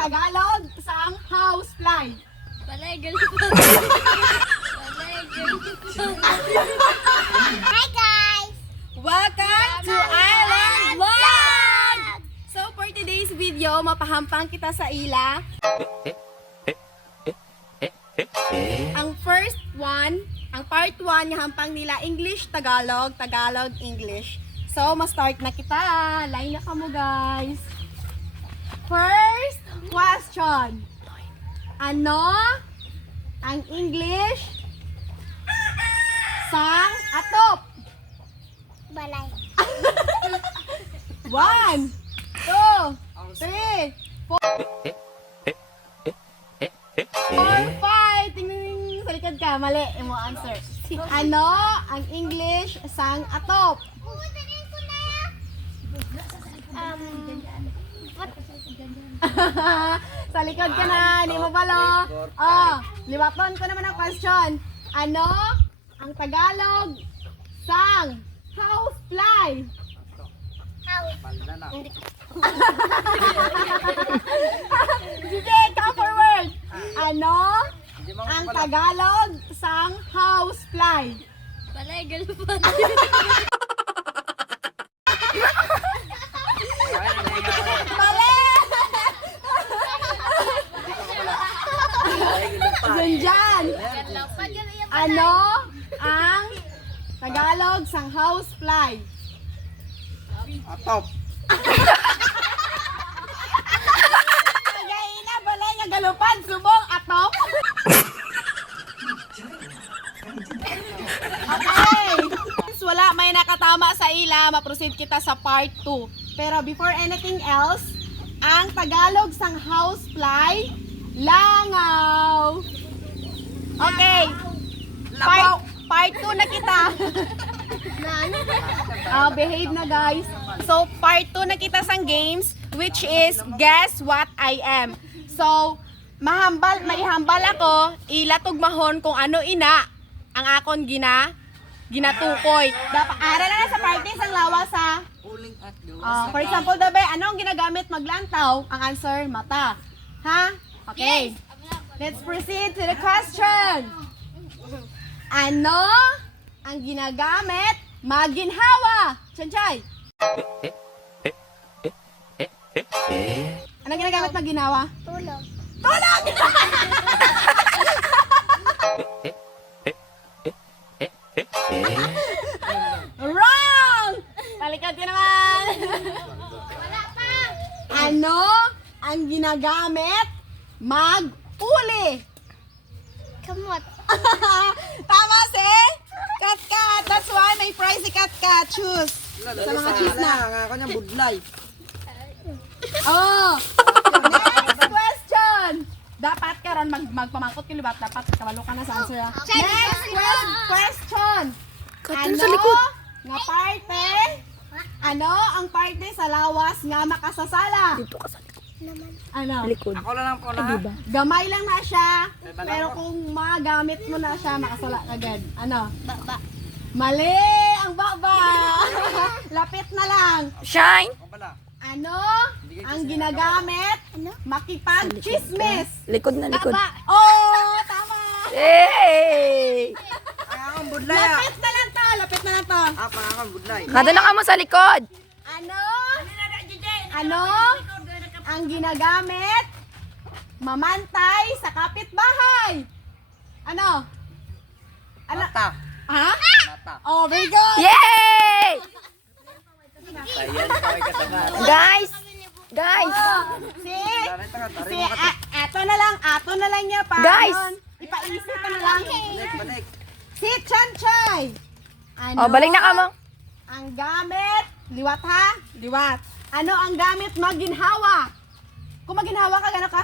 Tagalog sang housefly? Balegal. Hi guys! Welcome to Island Vlog! So for today's video, mapahampang kita sa ila. Ang first one, ang part 1, hampang nila English, Tagalog, Tagalog, English. So, ma-start na kita. Line na ka mo, guys. First question. Ano ang English sang atop? Balay. 1, 2, 3, 4, 5. Tingnan sa likod ka. Mali. Yung mo answer. Ano ang English sang atop? Sa likod ka na. Hindi mo balo. Oh, liwaton ko naman ang question. Ano ang Tagalog sang housefly? Sige, come forward. Ano ang Tagalog sang housefly? Balegal. Mali! Dyan. Ano ang Tagalog sang housefly? Atop. Kagaina, balay nga galupan, subong, atop. Okay. Since wala may nakatama sa ila, maproceed kita sa part 2. Pero before anything else, ang Tagalog sang housefly, langaw. Okay. Part 2 na kita. Behave na guys. So, part 2 na kita sang games, which is Guess What I Am. So, maihambal ako, ilatugmahon kung ano ina ang akon ginatukoy. Dapat aral na sa parties ang lawas ha. For example, dabe, ano ang ginagamit maglantaw? Ang answer, mata. Ha? Okay. Let's proceed to the question. Ano ang ginagamit maginhawa? Chanchay. Ano ginagamit maginhawa? Tulog. Tulog! Wrong! Talikod ka naman! Wala pa! Ano ang ginagamit mag-uli? Kamot. Tama si Kat-Kat. That's why may prize si Kat-Kat. Choose. Sa mga cheese na. Ako niyang budlay. Oh! Next question! Dapat ka ron magpamangkot kilibat. Dapat kabalo ka na sa answer. Ha? Next question! Ano nga parte? Ano ang parte sa lawas nga makasasala? Naman. Ano? Ako lang po na. Gamay lang na siya. Pero kung magamit mo na siya, makasala agad. Ano? Baba. Mali! Ang baba! Lapit na lang. Shine! Ako pala. Ano ang ginagamit? Ano? Makipag-chismis. Likod na likod. Baba. Oh, tama. Hey! Ay, akong budlay ah. Lapit na lang to. Lapit na lang to. Akong budlay. Kada na ka mo sa likod. Ano? Ano ang ginagamit? Mamantay sa kapitbahay. Ano? Ano? Mata. Ha? Mata. Oh, very good. Yay! Ayan, kaway kasama. Guys! Guys! Oh, eto na lang niya pa. Guys! Ipaisip ka na lang. Balik. Si Chanchay. Ano? Oh, balik na ka mo. Ang gamit, liwat ha? Liwat. Ano ang gamit maginhawa? Kung maginhawa ka, gano'n ka?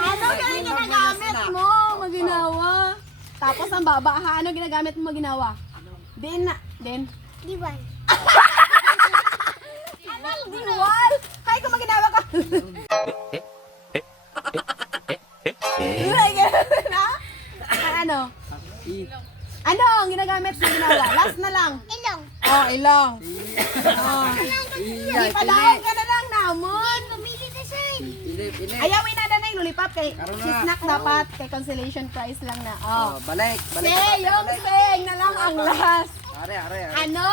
Ano ang ginagamit mo maginhawa? Tapos ang baba ha, ano ginagamit mo maginawa? Din na, din. Diwan. Anong diwal? Hay, kung maginawa ka. Ano? Ano? ang ginagamit sa ginawa. Last na lang. Ilong. Oh, ilong. Oh. Iya, Hindi palaong ka na lang namon. Pamili na siya. Pili. Ayawin na na yung lollipop kay Karoon na. si snack dapat kay consolation prize lang na. Oh. Oh, balik. Balik. Say, yung sing na lang ang last. Are. Ano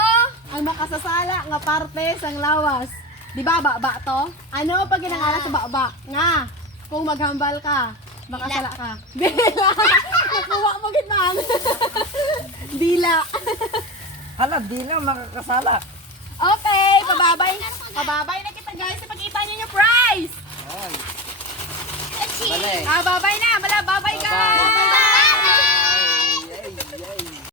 ang makasasala nga parte sang lawas? Di ba baba to? Ano pag ginangala sa baba? Nga, kung maghambal ka, makasala ka. Dila. Nakuha mo gid man. Dila. Hala, di na makakasala. Okay, pababay na kita guys. Ipakita niyo yung prize. Balik. Babay na. Babay guys. Bye.